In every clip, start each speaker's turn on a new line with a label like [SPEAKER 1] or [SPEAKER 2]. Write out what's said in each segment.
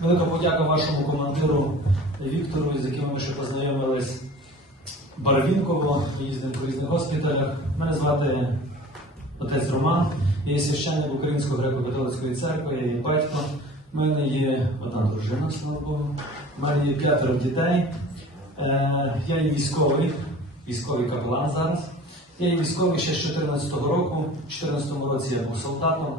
[SPEAKER 1] Велика подяка вашому командиру Віктору, з яким ми ще познайомились Барвінково, їздив по різних госпіталях. Мене звати отець Роман, я є священник Української греко-католицької церкви, я є батько. У мене є одна дружина, слава Богу. У мене є п'ятеро дітей. Е, я є військовий, військовий капелан зараз. Я є військовий ще з 2014 року. У 2014 році я був солдатом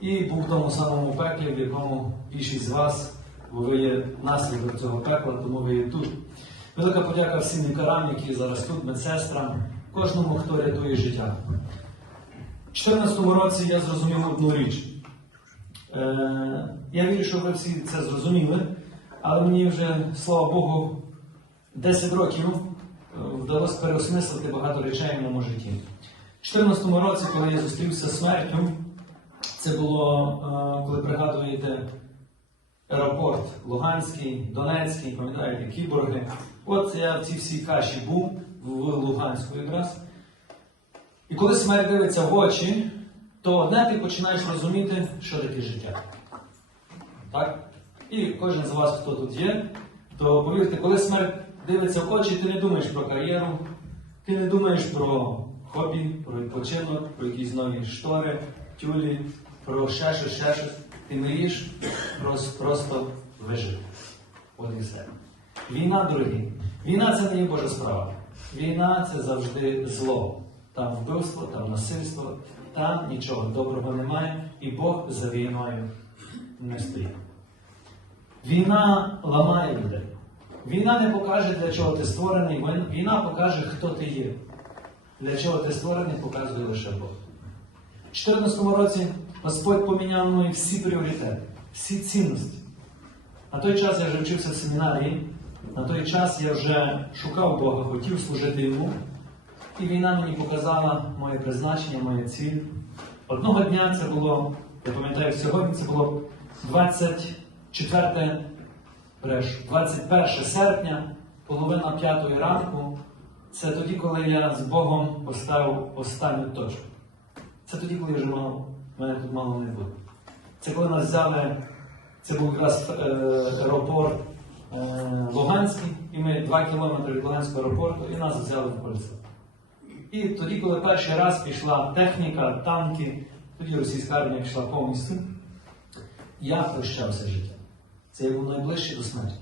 [SPEAKER 1] і був в тому самому пеклі, в якому більшість з вас, ви є наслідок цього пекла, тому ви є тут. Велика подяка всім лікарам, які зараз тут, медсестрам, кожному, хто рятує життя. У 2014 році я зрозумів одну річ. Е, я вірю, що ви всі це зрозуміли, але мені вже, слава Богу, 10 років е, вдалося переосмислити багато речей в моєму житті. У 2014 році, коли я зустрівся з смертю, це було, е, коли пригадуєте, аеропорт Луганський, Донецький, пам'ятаєте, кіборги. От я в цій всій каші був в Луганську якраз. І коли смерть дивиться в очі, то одне ти починаєш розуміти, що таке життя. Так? І кожен з вас, хто тут є, то повірте, коли смерть дивиться в очі, ти не думаєш про кар'єру, ти не думаєш про хобі, про відпочинок, про якісь нові штори, тюлі, про ще щось, ще щось. Ти мрієш просто, просто вижити. От і все. Війна, дорогі. Війна це не є Божа справа. Війна це завжди зло. Там вбивство, там насильство, там нічого доброго немає, і Бог за війною не стоїть. Війна ламає людей. Війна не покаже, для чого ти створений. Війна покаже, хто ти є. Для чого ти створений, показує лише Бог. У 2014 році Господь поміняв мною всі пріоритети, всі цінності. На той час я вже вчився в семінарії, на той час я вже шукав Бога, хотів служити йому. І війна мені показала моє призначення, моя ціль. Одного дня це було, я пам'ятаю, сьогодні це було 24 21 серпня, половина п'ятої ранку. Це тоді, коли я з Богом поставив останню точку. Це тоді, коли я мав, мене тут мало не буде. Це коли нас взяли, це був якраз е, аеропорт е, Луганський, і ми два кілометри від Луганського аеропорту, і нас взяли в кольцо. І тоді, коли перший раз пішла техніка, танки, тоді російська армія пішла повністю, я прощався життя. Це я був найближчий до смерті.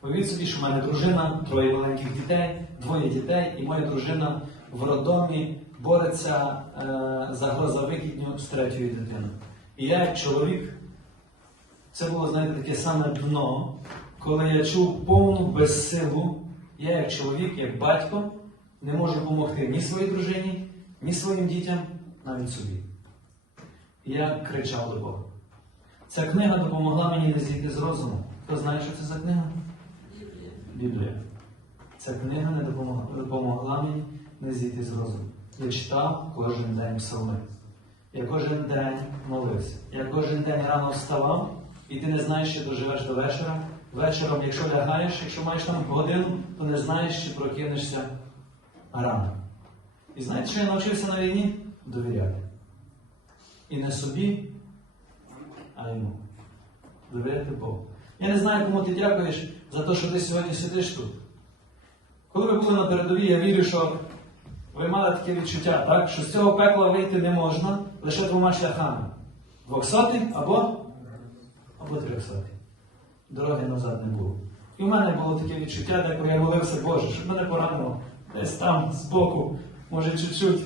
[SPEAKER 1] Повірте собі, що в мене дружина, троє маленьких дітей, двоє дітей, і моя дружина в роддомі бореться е, за грозовикидню з третьою дитиною. І я, як чоловік, це було, знаєте, таке саме дно, коли я чув повну безсилу, я як чоловік, як батько, не можу допомогти ні своїй дружині, ні своїм дітям, навіть собі. І я кричав до Бога. Ця книга допомогла мені не зійти з розуму. Хто знає, що це за книга? Біблія. Ця книга не допомогла, допомогла мені не зійти з розуму. Я читав кожен день псалми. Я кожен день молився. Я кожен день рано вставав, і ти не знаєш, чи доживеш до вечора. Вечором, якщо лягаєш, якщо маєш там годину, то не знаєш, чи прокинешся рано. І знаєте, що я навчився на війні? Довіряти. І не собі, а йому. Довіряти Богу. Я не знаю, кому ти дякуєш за те, що ти сьогодні сидиш тут. Коли ви були на передовій, я вірю, що ви мали таке відчуття, так? що з цього пекла вийти не можна лише двома шляхами. Двохсотим або, або трьохсотим. Дороги назад не було. І в мене було таке відчуття, де я молився, Боже, щоб мене поранило десь там збоку, може чуть-чуть,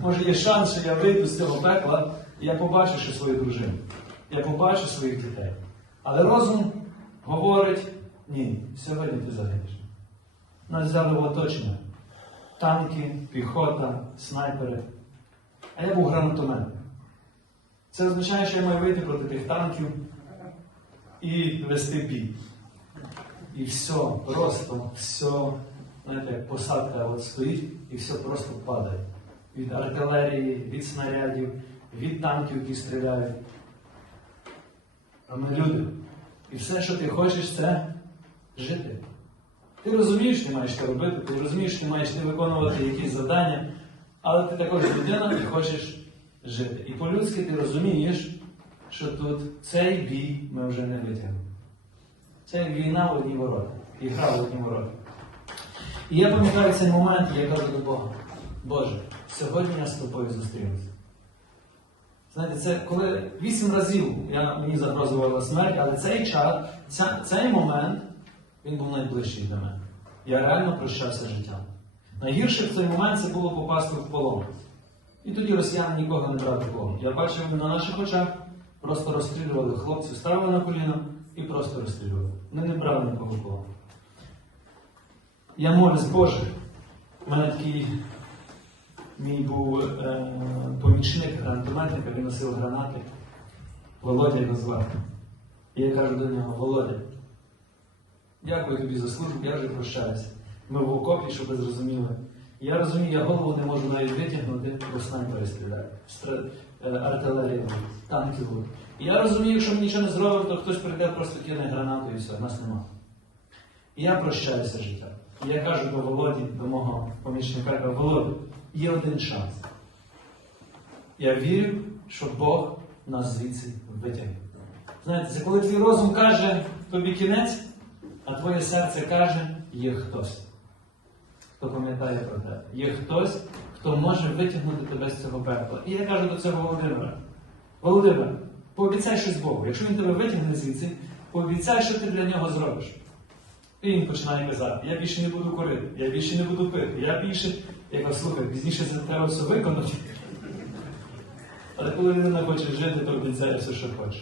[SPEAKER 1] може є шанс, що я вийду з цього пекла, і я побачу ще свою дружину. Я побачу своїх дітей. Але розум говорить, ні, сьогодні ти загинеш. Нас взяли в оточення. Танки, піхота, снайпери. А я був гранатомет. Це означає, що я маю вийти проти тих танків і вести бій. І все, просто все, знаєте, посадка от стоїть, і все просто падає. Від артилерії, від снарядів, від танків, які стріляють. А ми люди. І все, що ти хочеш, це жити. Ти розумієш, ти маєш це робити, ти розумієш, ти маєш ти виконувати якісь завдання, але ти також людина і хочеш жити. І по-людськи ти розумієш, що тут цей бій ми вже не витягнемо. Це війна в одні ворота. І гра в одні ворота. І я пам'ятаю цей момент, і я кажу до Бога, Боже, сьогодні я з тобою зустрінуся. Знаєте, це коли вісім разів я, мені загрозувала смерть, але цей час, ця, цей момент, він був найближчий для мене. Я реально прощався життям. Найгірше в цей момент це було попасти в полон. І тоді росіяни нікого не брали в полон. Я бачив на наших очах, просто розстрілювали хлопців, ставили на коліна і просто розстрілювали. Вони не брали нікого в полон. Я молюсь, Боже, у мене такий мій був е, помічник гранатометника, він носив гранати. Володя його звати. І я кажу до нього, Володя, дякую тобі за службу, я вже прощаюся. Ми в окопі, щоб ви зрозуміли. Я розумію, я голову не можу навіть витягнути, бо снайпери стріляють, е, артилерія, танки будуть. Я розумію, якщо ми нічого не зробимо, то хтось прийде, просто кине гранату і все, нас нема. Я прощаюся. І я кажу до Володі, до мого помічника, кажу, Володя, є один шанс. Я вірю, що Бог нас звідси витягне. Знаєте, це коли твій розум каже тобі кінець, а твоє серце каже, є хтось, хто пам'ятає про тебе. Є хтось, хто може витягнути тебе з цього пекла. І я кажу до цього Володимира. Володимир, пообіцяй щось Богу. Якщо він тебе витягне звідси, пообіцяй, що ти для нього зробиш. І він починає казати, я більше не буду курити, я більше не буду пити, я більше. Я кажу, слухай, пізніше це треба все виконати. Але коли людина хоче жити, то обіцяє все, що хоче.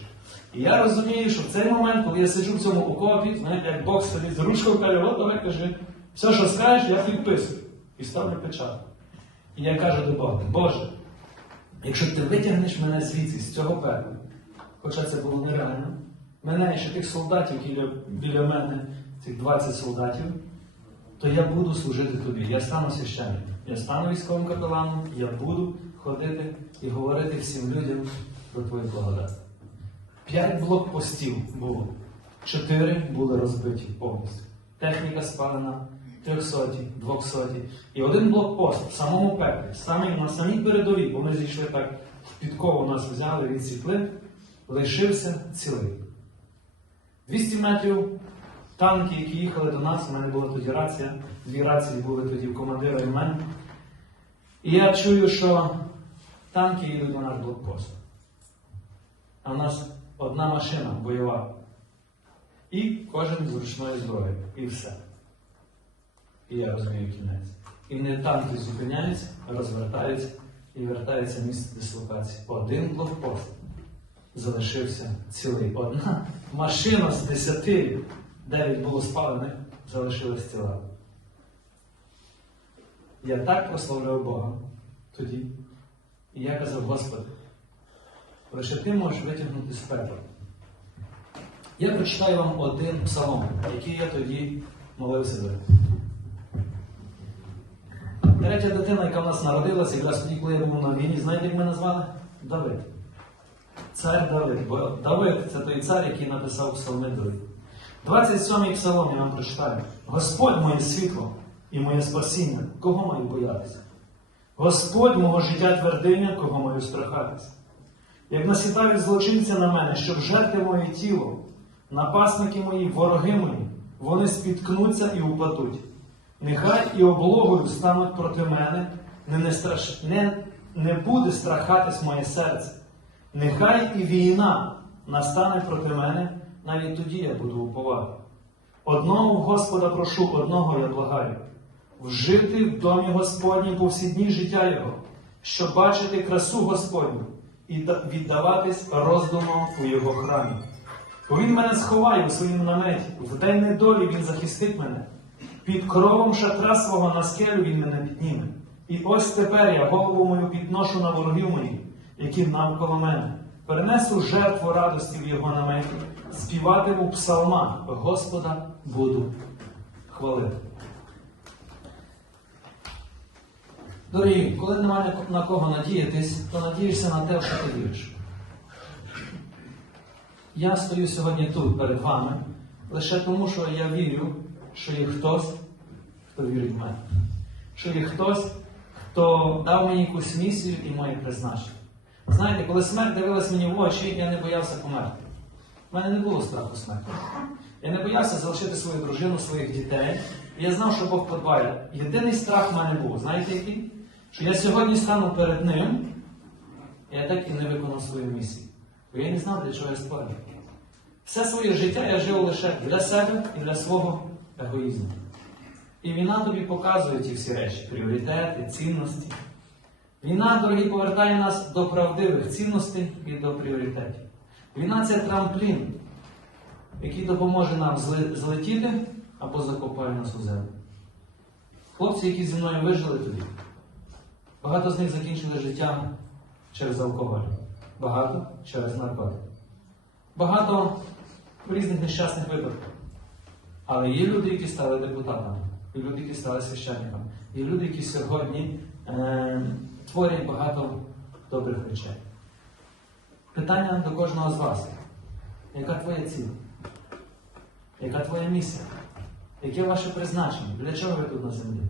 [SPEAKER 1] І я розумію, що в цей момент, коли я сиджу в цьому окопі, знаєте, як Бог сидить з ручкою каже, от давай кажи, все, що скажеш, я підписую. І ставлю печатку. І я кажу до Бога, Боже, якщо ти витягнеш мене звідси, з цього пекла, хоча це було нереально, мене і ще тих солдатів біля, біля мене, цих 20 солдатів, то я буду служити тобі. Я стану священником. Я стану військовим капеланом, я буду ходити і говорити всім людям про твою благодать. П'ять блокпостів було, чотири були розбиті повністю. Техніка спалена, трьохсоті, двохсоті. І один блокпост в самому пеклі, самі, на самій передовій, бо ми зійшли так в підкову нас взяли, відсікли, лишився цілий. 200 метрів танки, які їхали до нас, у мене була тоді рація, дві рації були тоді в командира і в мене. І я чую, що танки їдуть на наш блокпост. А в нас одна машина бойова. І кожен з ручною зброєю. І все. І я розумію кінець. І не танки зупиняються, розвертаються і вертаються місце дислокації. Один блокпост залишився цілий. Одна машина з десяти, дев'ять було спалених, залишилась ціла. Я так прославляв Бога тоді. І я казав, Господи, лише ти можеш витягнути з пекла. Я прочитаю вам один псалом, який я тоді молився за. Третя дитина, яка в нас народилася, якраз тоді, коли я був на війні, знаєте, як мене звали? Давид. Цар Давид. Бо Давид це той цар, який написав псалми Давид. 27-й псалом я вам прочитаю. Господь моє світло і моє спасіння, кого маю боятися? Господь мого життя твердиня, кого маю страхатися. Як насідають злочинця на мене, щоб жерти моє тіло, напасники мої, вороги мої, вони спіткнуться і упадуть. Нехай і облогою стануть проти мене, не, не, страш... не, не буде страхатись моє серце. Нехай і війна настане проти мене, навіть тоді я буду уповати. Одного Господа прошу, одного я благаю, вжити в домі Господнім по всі дні життя Його, щоб бачити красу Господню і віддаватись роздумом у Його храмі. Бо Він мене сховає у своїм наметі, в день недолі Він захистить мене. Під кровом шатра свого на скелю він мене підніме. І ось тепер я голову мою підношу на ворогів моїх, які навколо мене. Перенесу жертву радості в його наметі, співатиму псалма, Господа буду хвалити. Дорогі, коли немає на кого надіятись, то надієшся на те, що ти віриш. Я стою сьогодні тут перед вами лише тому, що я вірю, що є хтось, хто вірить в мене. Що є хтось, хто дав мені якусь місію і моє призначення. Знаєте, коли смерть дивилась мені в очі, я не боявся померти. У мене не було страху смерті. Я не боявся залишити свою дружину, своїх дітей. Я знав, що Бог подбає. Єдиний страх в мене був, знаєте який? Що я сьогодні стану перед ним, я так і не виконав свою місію. Бо я не знав, для чого я створений. Все своє життя я жив лише для себе і для свого егоїзму. І війна тобі показує ті всі речі, пріоритети, цінності. Війна, дорогі, повертає нас до правдивих цінностей і до пріоритетів. Війна це трамплін, який допоможе нам злетіти або закопає нас у землю. Хлопці, які зі мною вижили тоді, багато з них закінчили життя через алкоголь, багато через наркотики. Багато різних нещасних випадках. Але є люди, які стали депутатами, є люди, які стали священниками, є люди, які сьогодні е, творять багато добрих речей. Питання до кожного з вас. Яка твоя ціль? Яка твоя місія? Яке ваше призначення? Для чого ви тут на землі?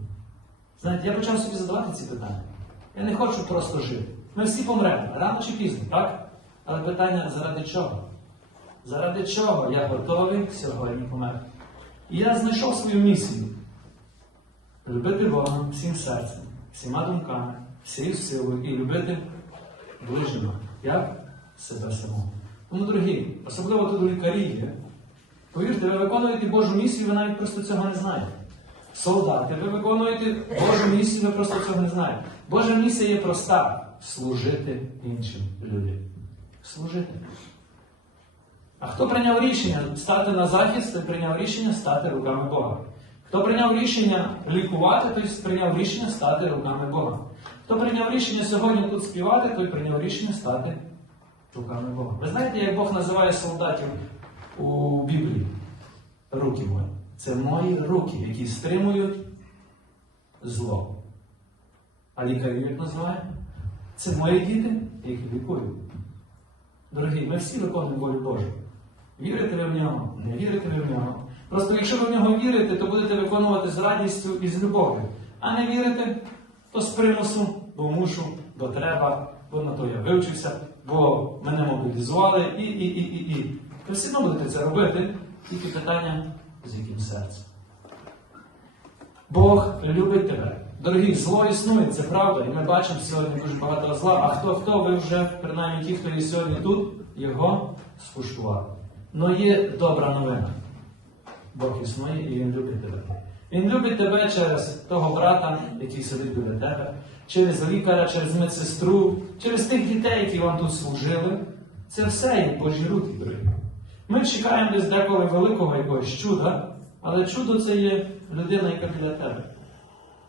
[SPEAKER 1] Знаєте, я почав собі задавати ці питання. Я не хочу просто жити. Ми всі помремо, рано чи пізно, так? Але питання заради чого? Заради чого я готовий сьогодні померти? І я знайшов свою місію любити Бога всім серцем, всіма думками, всією силою і любити ближнього, як себе самого. Тому, дорогі, особливо тут лікарі є. Повірте, ви виконуєте Божу місію, ви навіть просто цього не знаєте. Солдати, ви виконуєте Божу місію, ви просто цього не знаєте. Божа місія є проста служити іншим людям. Служити. А хто прийняв рішення стати на захист, той прийняв рішення стати руками Бога. Хто прийняв рішення лікувати, той прийняв рішення стати руками Бога. Хто прийняв рішення сьогодні тут співати, той прийняв рішення стати руками Бога. Ви знаєте, як Бог називає солдатів у Біблії? Руки мої. Це мої руки, які стримують зло. А лікарі як називає? Це мої діти, які лікують. Дорогі, ми всі виконуємо волю Божу. Вірите ви в нього? Не вірите ви в нього. Просто якщо ви в нього вірите, то будете виконувати з радістю і з любов'ю. А не вірите, то з примусу, бо мушу, бо треба, бо на то я вивчився, бо мене мобілізували і, і, і, і, і. Ви все одно будете це робити, тільки питання з яким серцем. Бог любить тебе. Дорогі, зло існує, це правда, і ми бачимо сьогодні дуже багато зла. А хто хто ви вже, принаймні ті, хто є сьогодні тут, його скуштували. Но є добра новина. Бог існує і Він любить тебе. Він любить тебе через того брата, який сидить біля тебе, через лікаря, через медсестру, через тих дітей, які вам тут служили. Це все є Божі руки, дорогі. Ми чекаємо десь деколи великого якогось чуда, але чудо це є людина, яка біля тебе.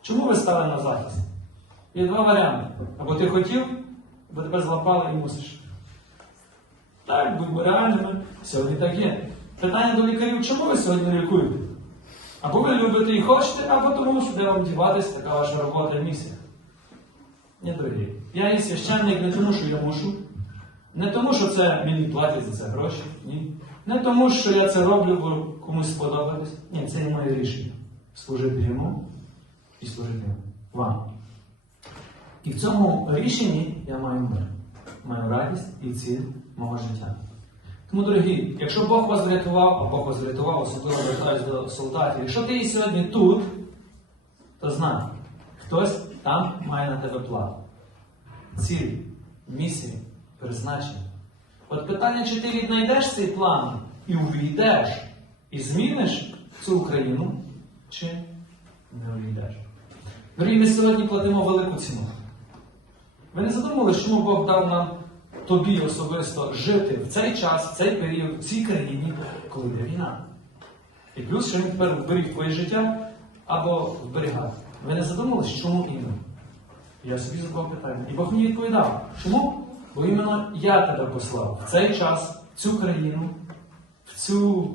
[SPEAKER 1] Чому ви стали на захист? Є два варіанти. Або ти хотів, або тебе злапали і мусиш. Так, будьмо реальними, сьогодні так є. Питання до лікарів, чому ви сьогодні лікуєте? Або ви любите і хочете, або тому, що де вам діватись, така ваша робота і місія. Ні, дорогі. Я є священник не тому, що я мушу, не тому, що це мені платять за це гроші. Ні. Не тому, що я це роблю, бо комусь сподобатись. Ні, це не моє рішення. Служити йому і служити вам. І в цьому рішенні я маю мир, маю радість і ціль мого життя. Тому, дорогі, якщо Бог вас врятував, а Бог вас врятував, особливо звертаюсь до солдатів, якщо ти є сьогодні тут, то знай, хтось там має на тебе план. Ціль, місію, призначення. От питання, чи ти віднайдеш цей план і увійдеш, і зміниш цю Україну, чи не увійдеш. Дорогі, ми сьогодні платимо велику ціну. Ви не задумували, чому Бог дав нам тобі особисто жити в цей час, в цей період, в цій країні, коли йде війна. І плюс, що він тепер вберіг твоє життя або вберігати. Ви не задумувалися, чому іменно? Я собі задавав питання. І Бог мені відповідав. Чому? Бо іменно я тебе послав в цей час, в цю країну, в цю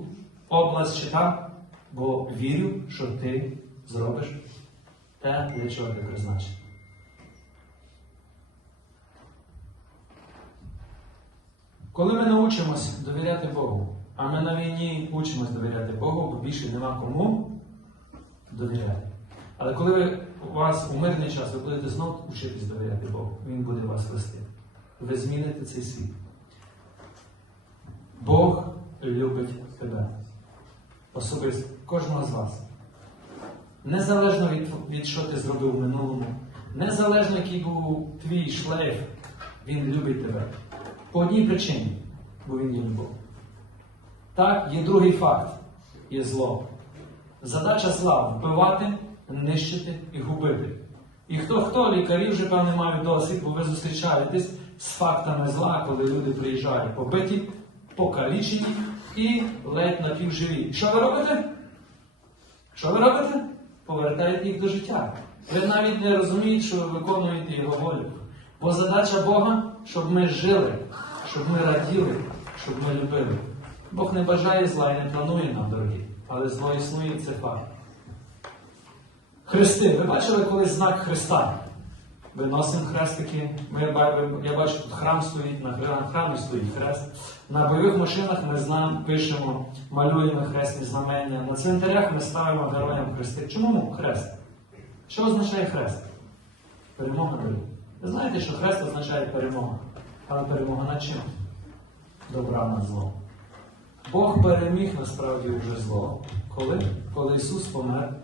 [SPEAKER 1] область чи так, бо вірю, що ти зробиш те, для чого ти призначений. Коли ми научимось довіряти Богу, а ми на війні учимось довіряти Богу, бо більше нема кому довіряти. Але коли у вас у мирний час ви будете знов вчитись довіряти Богу, Він буде вас вести. Ви зміните цей світ. Бог любить тебе. Особисто кожного з вас. Незалежно від, від що ти зробив в минулому, незалежно який був твій шлейф, він любить тебе. По одній причині, бо він є любов. Так, є другий факт є зло. Задача зла вбивати, нищити і губити. І хто хто лікарі вже певне мають досвід, бо ви зустрічаєтесь з фактами зла, коли люди приїжджають побиті, покалічені і ледь напівживі. Що ви робите? Що ви робите? Повертаєте їх до життя. Ви навіть не розумієте, що ви виконуєте його волю. Бо задача Бога, щоб ми жили, щоб ми раділи, щоб ми любили. Бог не бажає зла і не планує нам, дорогі, але зло існує це факт. Хрести. Ви бачили колись знак Христа? Виносимо хрестики. Ми, я бачу, тут храм стоїть, на храмі стоїть хрест. На бойових машинах ми знам, пишемо, малюємо хресні знамення. На цвинтарях ми ставимо героям хрести. Чому хрест? Що означає хрест? Перемога дорогі. Ви знаєте, що хрест означає перемога. Але перемога над чим? Добра над злом. Бог переміг насправді вже зло. Коли? Коли Ісус помер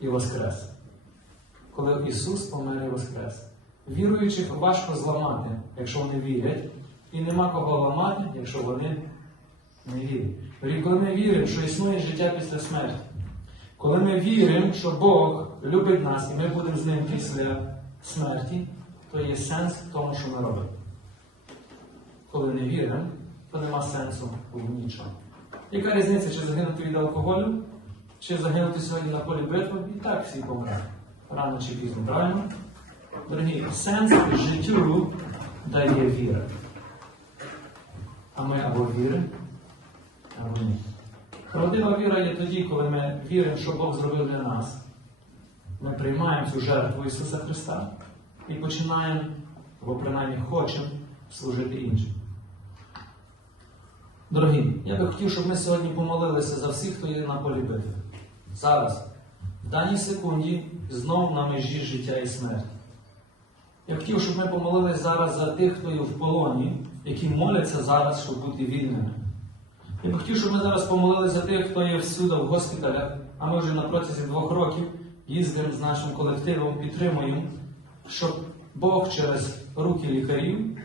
[SPEAKER 1] і воскрес. Коли Ісус помер і воскрес. Віруючих важко зламати, якщо вони вірять, і нема кого ламати, якщо вони не вірять. Коли ми віримо, що існує життя після смерті, коли ми віримо, що Бог любить нас і ми будемо з ним після смерті, то є сенс в тому, що ми робимо. Коли не віримо, то нема сенсу в нічому. Яка різниця, чи загинути від алкоголю, чи загинути сьогодні на полі битви? І так всі помруть. Рано чи пізно, правильно? Дорогі, сенс життю дає віра. А ми або віримо, або ні. Правдива віра є тоді, коли ми віримо, що Бог зробив для нас. Ми приймаємо цю жертву Ісуса Христа і починаємо, або принаймні хочемо служити іншим. Дорогі, я би хотів, щоб ми сьогодні помолилися за всіх, хто є на полі битви. Зараз, в даній секунді, знову на межі життя і смерті. Я хотів, щоб ми помолилися зараз за тих, хто є в полоні, які моляться зараз, щоб бути вільними. Я б хотів, щоб ми зараз помолилися за тих, хто є всюди в госпіталях, а ми вже на протязі двох років їздимо з нашим колективом, підтримуємо, щоб Бог через руки лікарів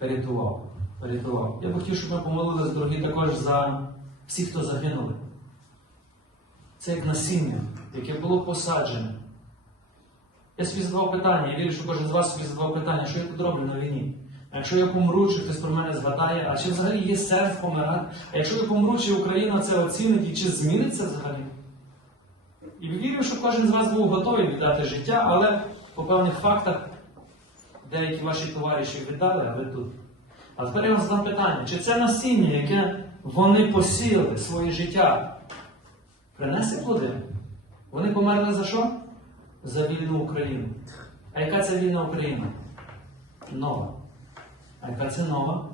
[SPEAKER 1] рятував. рятував. Я б хотів, щоб ми помолилися, дорогі, також за всіх, хто загинули. Це як насіння, яке було посаджене. Я собі задавав питання, я вірю, що кожен з вас собі задавав питання, що я тут роблю на війні. А якщо я помру, чи хтось про мене згадає, а чи взагалі є сенс помирати? А якщо я помру, чи Україна це оцінить і чи зміниться взагалі? І вірю, що кожен з вас був готовий віддати життя, але по певних фактах деякі ваші товариші віддали, а ви тут. А тепер я вам задам питання, чи це насіння, яке вони посіяли своє життя, принесе плоди? Вони померли за що? За вільну Україну. А яка це вільна Україна? Нова. А яка це нова?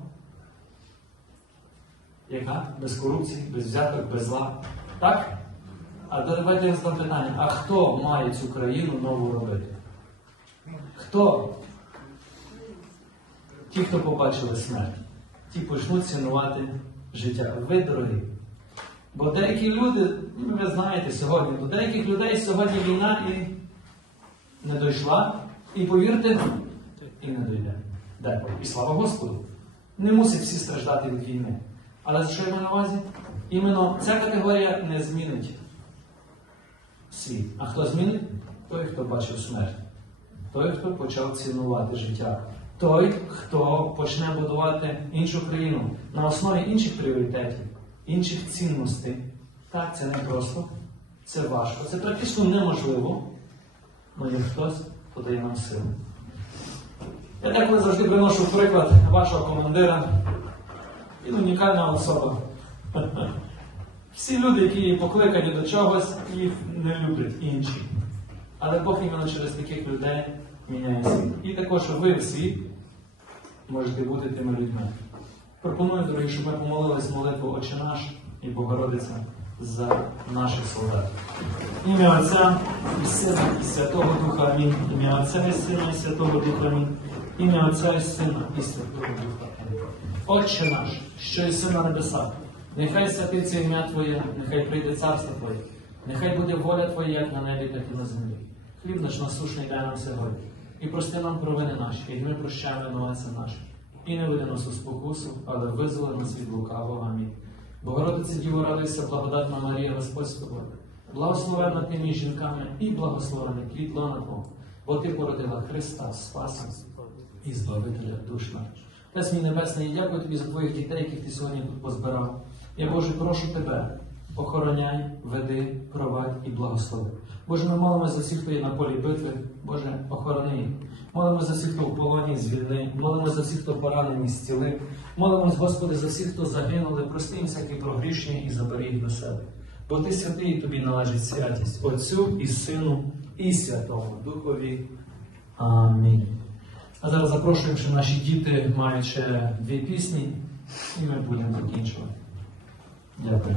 [SPEAKER 1] Яка? Без корупції, без взяток, без зла. Так? А давайте я задам питання: а хто має цю країну нову робити? Хто? Ті, хто побачили смерть, ті почнуть цінувати життя. Ви, дорогі. Бо деякі люди, ну, ви знаєте сьогодні, до деяких людей сьогодні війна і не дійшла, і повірте, і не дійде. Деколи. І слава Господу. Не мусять всі страждати від війни. Але за що я маю на увазі? Іменно ця категорія не змінить світ. А хто змінить? Той, хто бачив смерть. Той, хто почав цінувати життя. Той, хто почне будувати іншу країну на основі інших пріоритетів, інших цінностей. Так, це не просто, це важко, це практично неможливо. Але є хтось, хто дає нам силу. Я деколи завжди приношу приклад вашого командира. Він унікальна особа. Всі люди, які покликані до чогось, їх не люблять інші. Але Бог іменно через таких людей міняє світ. І також ви в світ можете бути тими людьми. Пропоную, дорогі, щоб ми помолились молитву Отче наш і Богородиця за наших солдатів. Ім'я Отця і Сина, і Святого Духа Амінь. Ім'я Отця і Сина, і Святого Духа Амінь. Ім'я Отця і Сина, і Святого Духа Амінь. Отче наш, що єси на небесах, Нехай святиться ім'я Твоє, нехай прийде царство Твоє, нехай буде воля Твоя, як на небі, так і на землі. Хліб наш насушний дай нам сьогодні. І прости нам провини наші, як ми прощаємо винуватцям нашим. І не веди нас у спокусу, але визволи нас від лукавого. Амінь. Богородице Діво, радуйся, благодатна Марія, тобою. Благословенна ти між жінками і благословений плід лона Твого, бо ти породила Христа, Спаса і Збавителя душ наших. Отець мій Небесний, я дякую тобі за твоїх дітей, яких ти сьогодні тут позбирав. Я Боже, прошу тебе, охороняй, веди, провадь і благослови. Боже, ми молимося за всіх, хто є на полі битви. Боже, охорони їх. Молимося за всіх, хто в полоні звільни. Молимося за всіх, хто поранений зціли. Молимось, Господи, за всіх, хто загинули. Прости їм всякі прогрішення і забери їх до себе. Бо ти святий і тобі належить святість Отцю і Сину, і Святому Духові. Амінь. А зараз запрошуємо, що наші діти мають ще дві пісні, і ми будемо закінчувати. Дякую.